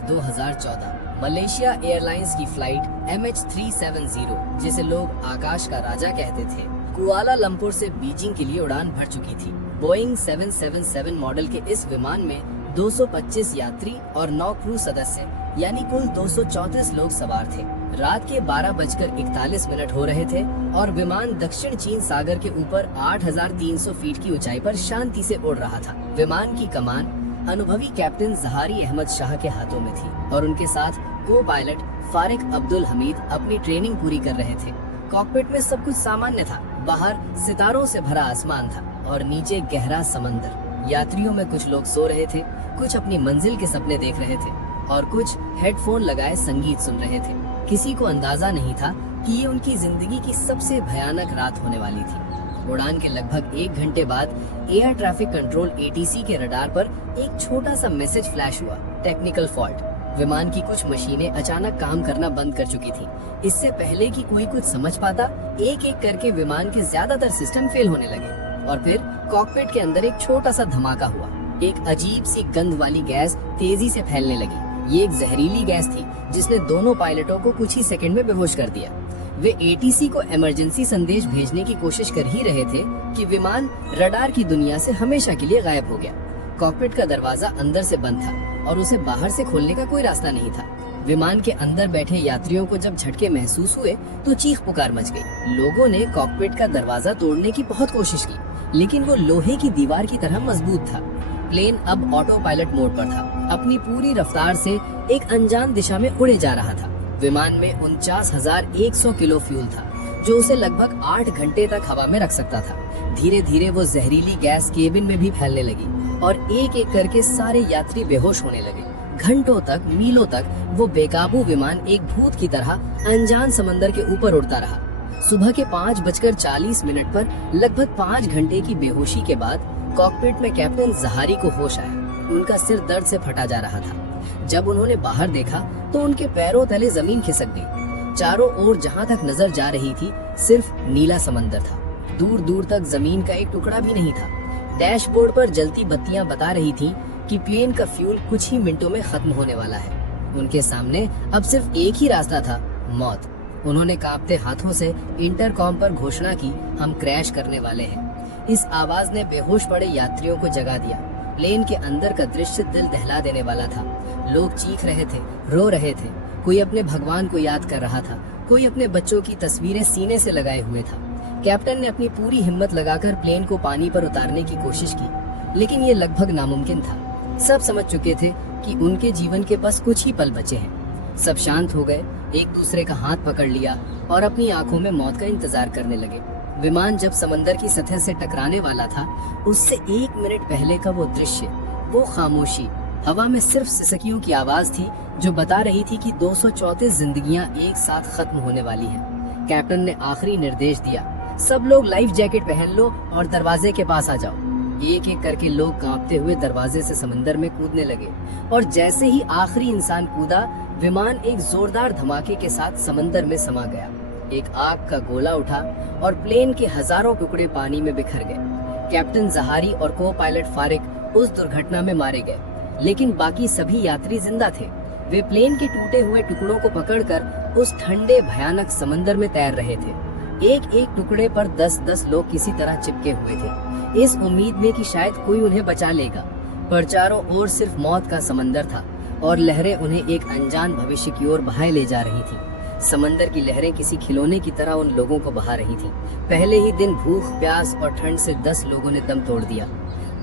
मार्च 2014 Malaysia airlines की flight MH370, जिसे लोग आकाश का राजा कहते थे, कुआलालंपुर से बीजिंग के लिए उड़ान भर चुकी थी। बोइंग 777 मॉडल के इस विमान में 225 यात्री और 9 क्रू सदस्य यानी कुल 234 लोग सवार थे। रात के 12:41 हो रहे थे और विमान दक्षिण चीन सागर के ऊपर 8,300 फीट की ऊंचाई पर शांति से उड़ रहा था। विमान की कमान अनुभवी कैप्टन जहारी अहमद शाह के हाथों में थी और उनके साथ को पायलट फारिक अब्दुल हमीद अपनी ट्रेनिंग पूरी कर रहे थे। कॉकपिट में सब कुछ सामान्य था। बाहर सितारों से भरा आसमान था और नीचे गहरा समंदर। यात्रियों में कुछ लोग सो रहे थे, कुछ अपनी मंजिल के सपने देख रहे थे और कुछ हेडफोन लगाए संगीत सुन रहे थे। किसी को अंदाजा नहीं था कि ये उनकी जिंदगी की सबसे भयानक रात होने वाली थी। उड़ान के लगभग 1 घंटे बाद एयर ट्रैफिक कंट्रोल ATC के रडार पर एक छोटा सा मैसेज फ्लैश हुआ, टेक्निकल फॉल्ट। विमान की कुछ मशीनें अचानक काम करना बंद कर चुकी थी। इससे पहले कि कोई कुछ समझ पाता, एक एक करके विमान के ज्यादातर सिस्टम फेल होने लगे और फिर कॉकपिट के अंदर एक छोटा सा धमाका हुआ। एक अजीब सी गंध वाली गैस तेजी से फैलने लगी। ये एक जहरीली गैस थी जिसने दोनों पायलटों को कुछ ही सेकंड में बेहोश कर दिया। वे ATC को इमरजेंसी संदेश भेजने की कोशिश कर ही रहे थे कि विमान रडार की दुनिया से हमेशा के लिए गायब हो गया। कॉकपिट का दरवाजा अंदर से बंद था और उसे बाहर से खोलने का कोई रास्ता नहीं था। विमान के अंदर बैठे यात्रियों को जब झटके महसूस हुए तो चीख पुकार मच गई। लोगों ने कॉकपिट का दरवाजा तोड़ने की बहुत कोशिश की, लेकिन वो लोहे की दीवार की तरह मजबूत था। प्लेन अब ऑटो पायलट मोड पर था। अपनी पूरी रफ्तार से एक अनजान दिशा में उड़े जा रहा था। विमान में 49,100 किलो फ्यूल था, जो उसे लगभग 8 घंटे तक हवा में रख सकता था। धीरे धीरे वो जहरीली गैस केबिन में भी फैलने लगी और एक एक करके सारे यात्री बेहोश होने लगे। घंटों तक, मीलों तक वो बेकाबू विमान एक भूत की तरह अनजान समंदर के ऊपर उड़ता रहा। सुबह के 5:40 पर लगभग 5 घंटे की बेहोशी के बाद कॉकपिट में कैप्टन जहारी को होश आया। उनका सिर दर्द से फटा जा रहा था। जब उन्होंने बाहर देखा तो उनके पैरों तले जमीन खिसक गई। चारों ओर जहां तक नजर जा रही थी सिर्फ नीला समंदर था। दूर दूर तक जमीन का एक टुकड़ा भी नहीं था। डैशबोर्ड पर जलती बत्तियां बता रही थी कि प्लेन का फ्यूल कुछ ही मिनटों में खत्म होने वाला है। उनके सामने अब सिर्फ एक ही रास्ता था, मौत। उन्होंने कांपते हाथों से इंटरकॉम पर घोषणा की, हम क्रैश करने वाले हैं। इस आवाज ने बेहोश पड़े यात्रियों को जगा दिया। प्लेन के अंदर का दृश्य दिल दहला देने वाला था। लोग चीख रहे थे, रो रहे थे। कोई अपने भगवान को याद कर रहा था, कोई अपने बच्चों की तस्वीरें सीने से लगाए हुए था। कैप्टन ने अपनी पूरी हिम्मत लगाकर प्लेन को पानी पर उतारने की कोशिश की, लेकिन ये लगभग नामुमकिन था। सब समझ चुके थे कि उनके जीवन के बस कुछ ही पल बचे हैं। सब शांत हो गए, एक दूसरे का हाथ पकड़ लिया और अपनी आंखों में मौत का इंतजार करने लगे। विमान जब समंदर की सतह से टकराने वाला था, उससे 1 मिनट पहले का वो दृश्य, वो खामोशी, हवा में सिर्फ सिसकियों की आवाज थी जो बता रही थी कि 234 जिंदगियां एक साथ खत्म होने वाली हैं। कैप्टन ने आखिरी निर्देश दिया, सब लोग लाइफ जैकेट पहन लो और दरवाजे के पास आ जाओ। एक एक करके लोग कांपते हुए दरवाजे से समंदर में कूदने लगे और जैसे ही आखिरी इंसान कूदा, विमान एक जोरदार धमाके के साथ समंदर में समा गया। एक आग का गोला उठा और प्लेन के हजारों टुकड़े पानी में बिखर गए। कैप्टन जहारी और को पायलट फारिक उस दुर्घटना में मारे गए, लेकिन बाकी सभी यात्री जिंदा थे। वे प्लेन के टूटे हुए टुकड़ों को पकड़कर उस ठंडे भयानक समंदर में तैर रहे थे। एक एक टुकड़े पर 10-10 लोग किसी तरह चिपके हुए थे, इस उम्मीद में कि शायद कोई उन्हें बचा लेगा। पर चारों ओर सिर्फ मौत का समंदर था और लहरें उन्हें एक अनजान भविष्य की ओर बहाए ले जा रही थी। समंदर की लहरें किसी खिलौने की तरह उन लोगों को बहा रही थी। पहले ही दिन भूख, प्यास और ठंड से 10 लोगों ने दम तोड़ दिया।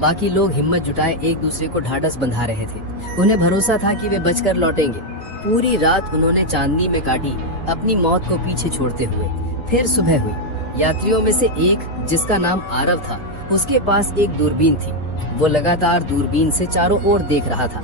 बाकी लोग हिम्मत जुटाए एक दूसरे को ढाढ़स बंधा रहे थे। उन्हें भरोसा था कि वे बचकर लौटेंगे। पूरी रात उन्होंने चांदनी में काटी, अपनी मौत को पीछे छोड़ते हुए। फिर सुबह हुई। यात्रियों में से एक, जिसका नाम आरव था, उसके पास एक दूरबीन थी। वो लगातार दूरबीन से चारों ओर देख रहा था,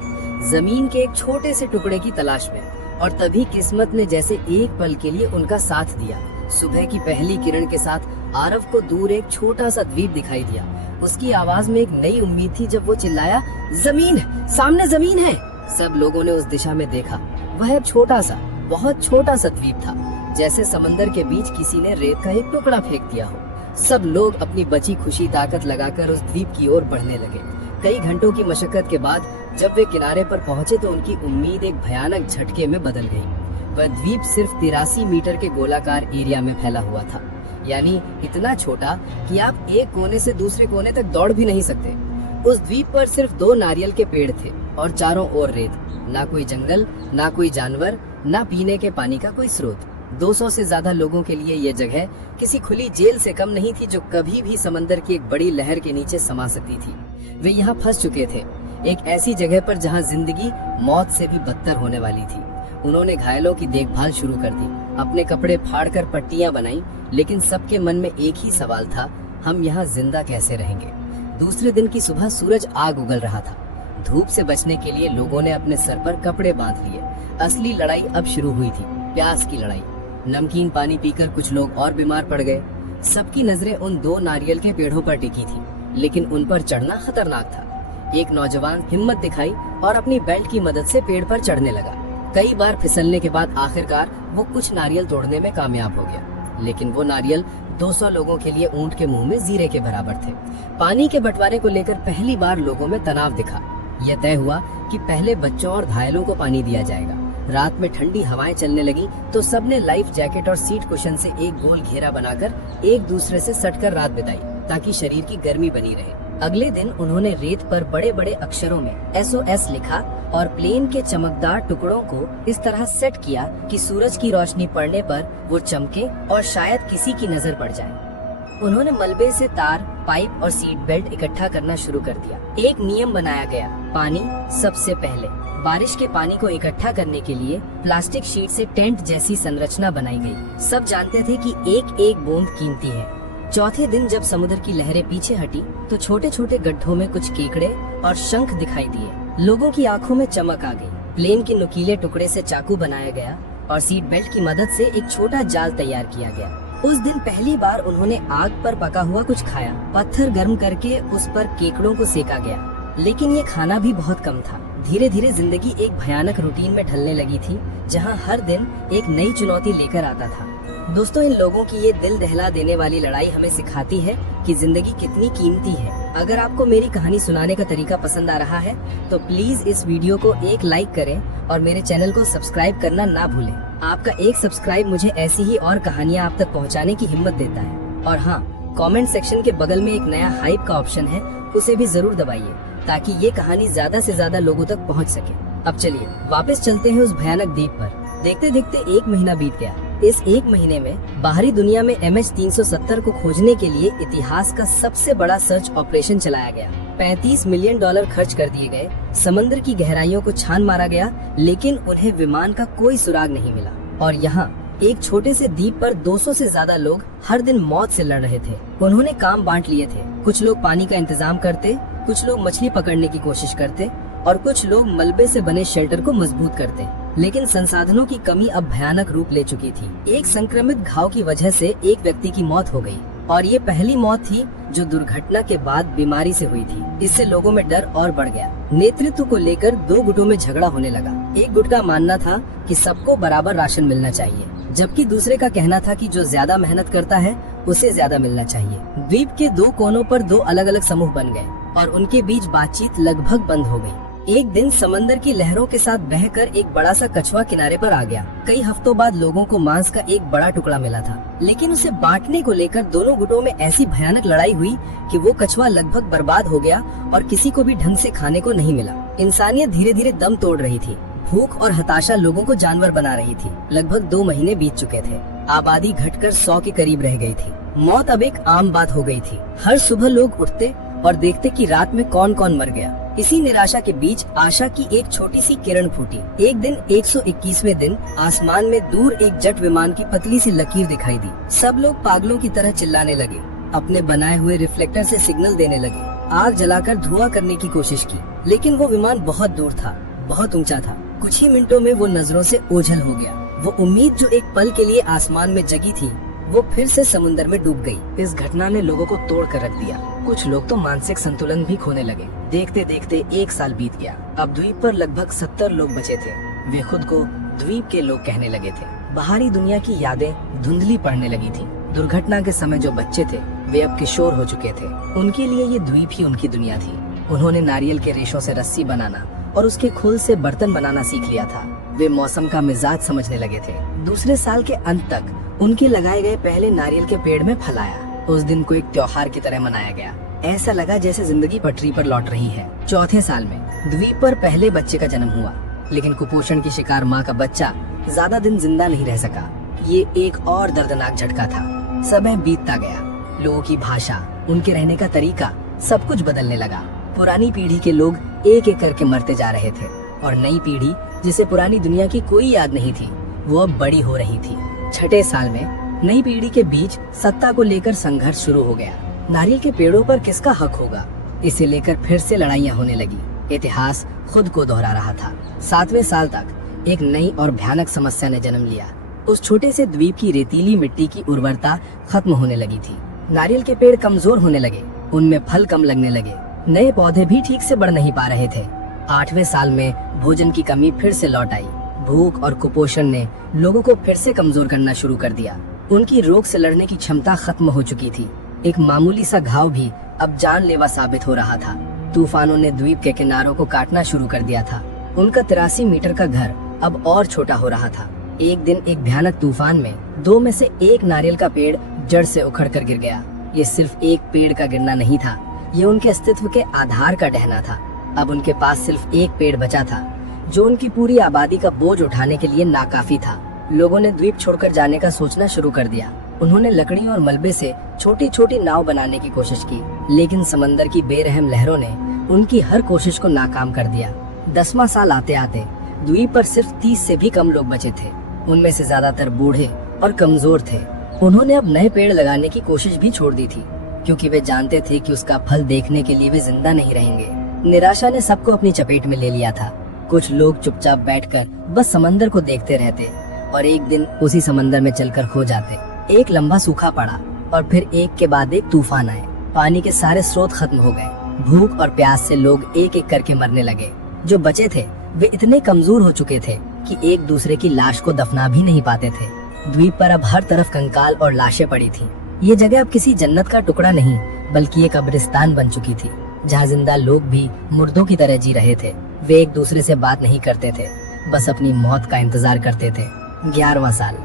जमीन के एक छोटे से टुकड़े की तलाश में। और तभी किस्मत ने जैसे एक पल के लिए उनका साथ दिया। सुबह की पहली किरण के साथ आरव को दूर एक छोटा सा द्वीप दिखाई दिया। उसकी आवाज में एक नई उम्मीद थी जब वो चिल्लाया, जमीन, सामने जमीन है। सब लोगों ने उस दिशा में देखा। वह छोटा सा, बहुत छोटा सा द्वीप था, जैसे समंदर के बीच किसी ने रेत का एक टुकड़ा फेंक दिया हो। सब लोग अपनी बची खुशी ताकत लगाकर उस द्वीप की ओर बढ़ने लगे। कई घंटों की मशक्कत के बाद जब वे किनारे पर पहुंचे तो उनकी उम्मीद एक भयानक झटके में बदल गई। वह द्वीप सिर्फ 83 मीटर के गोलाकार एरिया में फैला हुआ था, यानी इतना छोटा कि आप एक कोने से दूसरे कोने तक दौड़ भी नहीं सकते। उस द्वीप पर सिर्फ 2 नारियल के पेड़ थे और चारों ओर रेत। ना कोई जंगल, ना कोई जानवर, ना पीने के पानी का कोई स्रोत। 200 से ज्यादा लोगों के लिए यह जगह किसी खुली जेल से कम नहीं थी, जो कभी भी समंदर की एक बड़ी लहर के नीचे समा सकती थी। वे यहाँ फंस चुके थे, एक ऐसी जगह पर जहाँ जिंदगी मौत से भी बदतर होने वाली थी। उन्होंने घायलों की देखभाल शुरू कर दी, अपने कपड़े फाड़कर पट्टियां बनाई, लेकिन सबके मन में एक ही सवाल था, हम यहाँ जिंदा कैसे रहेंगे। दूसरे दिन की सुबह सूरज आग उगल रहा था। धूप से बचने के लिए लोगों ने अपने सर पर कपड़े बांध लिए। असली लड़ाई अब शुरू हुई थी, प्यास की लड़ाई। नमकीन पानी पीकर कुछ लोग और बीमार पड़ गए। सबकी नजरें उन 2 नारियल के पेड़ों पर टिकी थी, लेकिन उन पर चढ़ना खतरनाक था। एक नौजवान हिम्मत दिखाई और अपनी बेल्ट की मदद से पेड़ पर चढ़ने लगा। कई बार फिसलने के बाद आखिरकार वो कुछ नारियल तोड़ने में कामयाब हो गया, लेकिन वो नारियल 200 लोगों के लिए ऊंट के मुंह में जीरे के बराबर थे। पानी के बंटवारे को लेकर पहली बार लोगों में तनाव दिखा। यह तय हुआ कि पहले बच्चों और घायलों को पानी दिया जाएगा। रात में ठंडी हवाएं चलने लगी तो सबने लाइफ जैकेट और सीट कुशन से एक गोल घेरा बनाकर एक दूसरे से सटकर रात बिताई, ताकि शरीर की गर्मी बनी रहे। अगले दिन उन्होंने रेत पर बड़े बड़े अक्षरों में SOS लिखा और प्लेन के चमकदार टुकड़ों को इस तरह सेट किया कि सूरज की रोशनी पड़ने पर वो चमके और शायद किसी की नजर पड़ जाए। उन्होंने मलबे से तार, पाइप और सीट बेल्ट इकट्ठा करना शुरू कर दिया। एक नियम बनाया गया, पानी सबसे पहले। बारिश के पानी को इकट्ठा करने के लिए प्लास्टिक शीट से टेंट जैसी संरचना बनाई गई। सब जानते थे कि एक एक बूंद कीमती है। चौथे दिन जब समुद्र की लहरें पीछे हटी तो छोटे छोटे गड्ढों में कुछ केकड़े और शंख दिखाई दिए। लोगों की आंखों में चमक आ गई। प्लेन के नुकीले टुकड़े से चाकू बनाया गया और सीट बेल्ट की मदद से एक छोटा जाल तैयार किया गया। उस दिन पहली बार उन्होंने आग पर पका हुआ कुछ खाया। पत्थर गर्म करके उस पर केकड़ों को सेका गया, लेकिन ये खाना भी बहुत कम था। धीरे धीरे जिंदगी एक भयानक रूटीन में ढलने लगी थी, जहां हर दिन एक नई चुनौती लेकर आता था। दोस्तों, इन लोगों की ये दिल दहला देने वाली लड़ाई हमें सिखाती है कि जिंदगी कितनी कीमती है। अगर आपको मेरी कहानी सुनाने का तरीका पसंद आ रहा है तो प्लीज इस वीडियो को एक लाइक करें और मेरे चैनल को सब्सक्राइब करना ना भूलें। आपका एक सब्सक्राइब मुझे ऐसी ही और कहानियाँ आप तक पहुँचाने की हिम्मत देता है। और हाँ, कमेंट सेक्शन के बगल में एक नया हाइप का ऑप्शन है, उसे भी जरूर दबाइए ताकि ये कहानी ज्यादा से ज्यादा लोगों तक पहुँच सके। अब चलिए वापस चलते हैं उस भयानक द्वीप पर। देखते देखते 1 महीना बीत गया। इस 1 महीने में बाहरी दुनिया में MH370 को खोजने के लिए इतिहास का सबसे बड़ा सर्च ऑपरेशन चलाया गया। $35 मिलियन खर्च कर दिए गए। समंदर की गहराइयों को छान मारा गया, लेकिन उन्हें विमान का कोई सुराग नहीं मिला। और यहाँ एक छोटे से द्वीप पर 200 से ज्यादा लोग हर दिन मौत से लड़ रहे थे। उन्होंने काम बांट लिए थे। कुछ लोग पानी का इंतजाम करते, कुछ लोग मछली पकड़ने की कोशिश करते और कुछ लोग मलबे से बने शेल्टर को मजबूत करते। लेकिन संसाधनों की कमी अब भयानक रूप ले चुकी थी। एक संक्रमित घाव की वजह से एक व्यक्ति की मौत हो गई और ये पहली मौत थी जो दुर्घटना के बाद बीमारी से हुई थी। इससे लोगों में डर और बढ़ गया। नेतृत्व को लेकर 2 गुटों में झगड़ा होने लगा। एक गुट का मानना था कि सबको बराबर राशन मिलना चाहिए, जबकि दूसरे का कहना था कि जो ज्यादा मेहनत करता है उसे ज्यादा मिलना चाहिए। द्वीप के 2 कोनों पर 2 अलग अलग समूह बन गए और उनके बीच बातचीत लगभग बंद हो गई। एक दिन समंदर की लहरों के साथ बहकर एक बड़ा सा कछुआ किनारे पर आ गया। कई हफ्तों बाद लोगों को मांस का एक बड़ा टुकड़ा मिला था, लेकिन उसे बांटने को लेकर दोनों गुटों में ऐसी भयानक लड़ाई हुई कि वो कछुआ लगभग बर्बाद हो गया और किसी को भी ढंग से खाने को नहीं मिला। इंसानियत धीरे धीरे दम तोड़ रही थी। भूख और हताशा लोगों को जानवर बना रही थी। लगभग 2 महीने बीत चुके थे। आबादी घटकर 100 के करीब रह गई थी। मौत अब एक आम बात हो गई थी। हर सुबह लोग उठते और देखते कि रात में कौन कौन मर गया। इसी निराशा के बीच आशा की एक छोटी सी किरण फूटी। एक दिन 121वें दिन आसमान में दूर एक जेट विमान की पतली सी लकीर दिखाई दी। सब लोग पागलों की तरह चिल्लाने लगे, अपने बनाए हुए रिफ्लेक्टर से सिग्नल देने लगे। आग जलाकर धुआं करने की कोशिश की, लेकिन वो विमान बहुत दूर था, बहुत ऊंचा था। कुछ ही मिनटों में वो नजरों से ओझल हो गया। वो उम्मीद जो एक पल के लिए आसमान में जगी थी, वो फिर से समुद्र में डूब गई। इस घटना ने लोगों को तोड़ कर रख दिया। कुछ लोग तो मानसिक संतुलन भी खोने लगे। देखते देखते 1 साल बीत गया। अब द्वीप पर लगभग 70 लोग बचे थे। वे खुद को द्वीप के लोग कहने लगे थे। बाहरी दुनिया की यादें धुंधली पड़ने लगी थी। दुर्घटना के समय जो बच्चे थे वे अब किशोर हो चुके थे। उनके लिए ये द्वीप ही उनकी दुनिया थी। उन्होंने नारियल के रेशों से रस्सी बनाना और उसके खूल से बर्तन बनाना सीख लिया था। वे मौसम का मिजाज समझने लगे थे। दूसरे साल के अंत तक उनके लगाए गए पहले नारियल के पेड़ में फल आया। उस दिन को एक त्योहार की तरह मनाया गया। ऐसा लगा जैसे जिंदगी पटरी पर लौट रही है। चौथे साल में द्वीप पर पहले बच्चे का जन्म हुआ, लेकिन कुपोषण की शिकार माँ का बच्चा ज्यादा दिन जिंदा नहीं रह सका। ये एक और दर्दनाक झटका था। समय बीतता गया, लोगों की भाषा, उनके रहने का तरीका, सब कुछ बदलने लगा। पुरानी पीढ़ी के लोग एक एक करके मरते जा रहे थे और नई पीढ़ी जिसे पुरानी दुनिया की कोई याद नहीं थी, वो अब बड़ी हो रही थी। छठे साल में नई पीढ़ी के बीच सत्ता को लेकर संघर्ष शुरू हो गया। नारियल के पेड़ों पर किसका हक होगा, इसे लेकर फिर से लड़ाइयाँ होने लगी। इतिहास खुद को दोहरा रहा था। 7वें साल तक एक नई और भयानक समस्या ने जन्म लिया। उस छोटे से द्वीप की रेतीली मिट्टी की उर्वरता खत्म होने लगी थी। नारियल के पेड़ कमजोर होने लगे, उनमें फल कम लगने लगे, नए पौधे भी ठीक से बढ़ नहीं पा रहे थे। 8वें साल में भोजन की कमी फिर से लौट आई। भूख और कुपोषण ने लोगों को फिर से कमजोर करना शुरू कर दिया। उनकी रोग से लड़ने की क्षमता खत्म हो चुकी थी। एक मामूली सा घाव भी अब जानलेवा साबित हो रहा था। तूफानों ने द्वीप के किनारों को काटना शुरू कर दिया था। उनका 83 मीटर का घर अब और छोटा हो रहा था। एक दिन एक भयानक तूफान में 2 में से एक नारियल का पेड़ जड़ से उखड़कर गिर गया। ये सिर्फ एक पेड़ का गिरना नहीं था, ये उनके अस्तित्व के आधार का ढहना था। अब उनके पास सिर्फ एक पेड़ बचा था, जो उनकी पूरी आबादी का बोझ उठाने के लिए नाकाफी था। लोगों ने द्वीप छोड़कर जाने का सोचना शुरू कर दिया। उन्होंने लकड़ी और मलबे से छोटी छोटी नाव बनाने की कोशिश की, लेकिन समंदर की बेरहम लहरों ने उनकी हर कोशिश को नाकाम कर दिया। 10वां साल आते आते द्वीप पर सिर्फ 30 से भी कम लोग बचे थे। उनमें से ज्यादातर बूढ़े और कमजोर थे। उन्होंने अब नए पेड़ लगाने की कोशिश भी छोड़ दी थी, क्योंकि वे जानते थे कि उसका फल देखने के लिए वे जिंदा नहीं रहेंगे। निराशा ने सबको अपनी चपेट में ले लिया था। कुछ लोग चुपचाप बैठकर बस समंदर को देखते रहते और एक दिन उसी समंदर में चलकर खो जाते। एक लंबा सूखा पड़ा और फिर एक के बाद एक तूफान आए। पानी के सारे स्रोत खत्म हो गए। भूख और प्यास से लोग एक एक करके मरने लगे। जो बचे थे वे इतने कमजोर हो चुके थे कि एक दूसरे की लाश को दफना भी नहीं पाते थे। द्वीप पर अब हर तरफ कंकाल और लाशें पड़ी थी। ये जगह अब किसी जन्नत का टुकड़ा नहीं, बल्कि एक कब्रिस्तान बन चुकी थी, जहाँ जिंदा लोग भी मुर्दों की तरह जी रहे थे। वे एक दूसरे से बात नहीं करते थे, बस अपनी मौत का इंतजार करते थे। 11वां साल।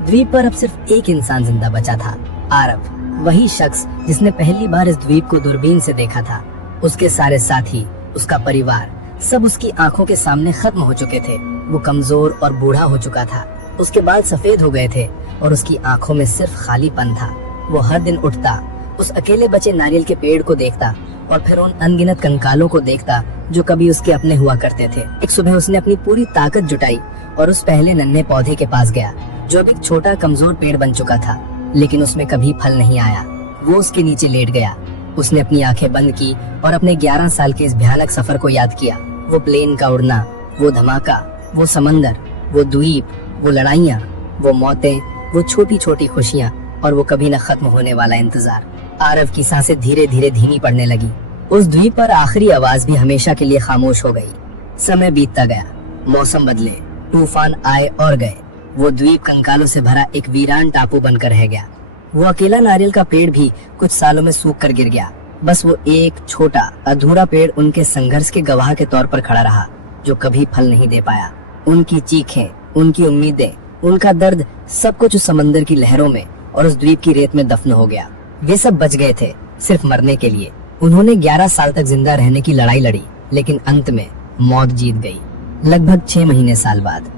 द्वीप पर अब सिर्फ एक इंसान जिंदा बचा था, आरव। वही शख्स जिसने पहली बार इस द्वीप को दूरबीन से देखा था। उसके सारे साथी, उसका परिवार, सब उसकी आंखों के सामने खत्म हो चुके थे। वो कमजोर और बूढ़ा हो चुका था। उसके बाल सफेद हो गए थे और उसकी आंखों में सिर्फ खालीपन था। वो हर दिन उठता, उस अकेले बचे नारियल के पेड़ को देखता और फिर उन अनगिनत कंकालों को देखता जो कभी उसके अपने हुआ करते थे। एक सुबह उसने अपनी पूरी ताकत जुटाई और उस पहले नन्हे पौधे के पास गया, जो अब एक छोटा कमजोर पेड़ बन चुका था, लेकिन उसमें कभी फल नहीं आया। वो उसके नीचे लेट गया। उसने अपनी आंखें बंद की और अपने 11 साल के इस भयानक सफर को याद किया। वो प्लेन का उड़ना, वो धमाका, वो समंदर, वो द्वीप, वो लड़ाइयाँ, वो मौतें, वो छोटी छोटी खुशियाँ और वो कभी न खत्म होने वाला इंतजार। आरव की सांसें धीरे धीरे धीमी पड़ने लगी। उस द्वीप पर आखिरी आवाज भी हमेशा के लिए खामोश हो गई। समय बीतता गया, मौसम बदले, तूफान आए और गए। वो द्वीप कंकालों से भरा एक वीरान टापू बनकर रह गया। वो अकेला नारियल का पेड़ भी कुछ सालों में सूख कर गिर गया। बस वो एक छोटा अधूरा पेड़ उनके संघर्ष के गवाह के तौर पर खड़ा रहा, जो कभी फल नहीं दे पाया। उनकी चीखें, उनकी उम्मीदें, उनका दर्द, सब कुछ उस समंदर की लहरों में और उस द्वीप की रेत में दफन हो गया। वे सब बच गए थे सिर्फ मरने के लिए। उन्होंने 11 साल तक जिंदा रहने की लड़ाई लड़ी, लेकिन अंत में मौत जीत गई। लगभग 6 महीने साल बाद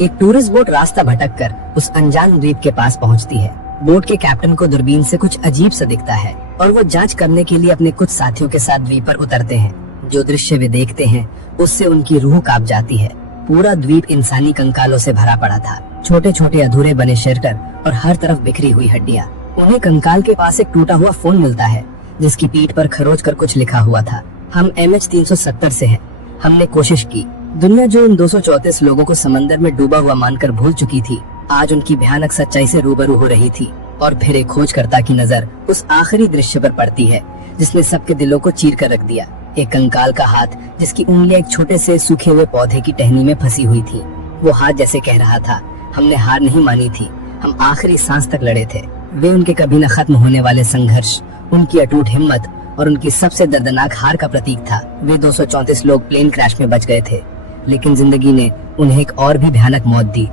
एक टूरिस्ट बोट रास्ता भटककर उस अनजान द्वीप के पास पहुंचती है। बोट के कैप्टन को दूरबीन से कुछ अजीब सा दिखता है और वो जांच करने के लिए अपने कुछ साथियों के साथ द्वीप पर उतरते हैं। जो दृश्य वे देखते हैं उससे उनकी रूह कांप जाती है। पूरा द्वीप इंसानी कंकालों से भरा पड़ा था, छोटे छोटे अधूरे बने शेल्टर और हर तरफ बिखरी हुई हड्डियां। उन्हें कंकाल के पास एक टूटा हुआ फोन मिलता है, जिसकी पीठ पर खरोच कर कुछ लिखा हुआ था। हम MH370 से हैं। हमने कोशिश की। दुनिया जो उन 234 लोगों को समंदर में डूबा हुआ मानकर भूल चुकी थी, आज उनकी भयानक सच्चाई से रूबरू हो रही थी। और फिर एक खोजकर्ता की नजर उस आखिरी दृश्य पर पड़ती है, जिसने सबके दिलों को चीर कर रख दिया। एक कंकाल का हाथ, जिसकी उंगलियां एक छोटे से सूखे हुए पौधे की टहनी में फंसी हुई थी। वो हाथ जैसे कह रहा था, हमने हार नहीं मानी थी, हम आखिरी सांस तक लड़े थे। वे उनके कभी न खत्म होने वाले संघर्ष, उनकी अटूट हिम्मत और उनकी सबसे दर्दनाक हार का प्रतीक था। वे 234 लोग प्लेन क्रैश में बच गए थे, लेकिन जिंदगी ने उन्हें एक और भी भयानक मौत दी।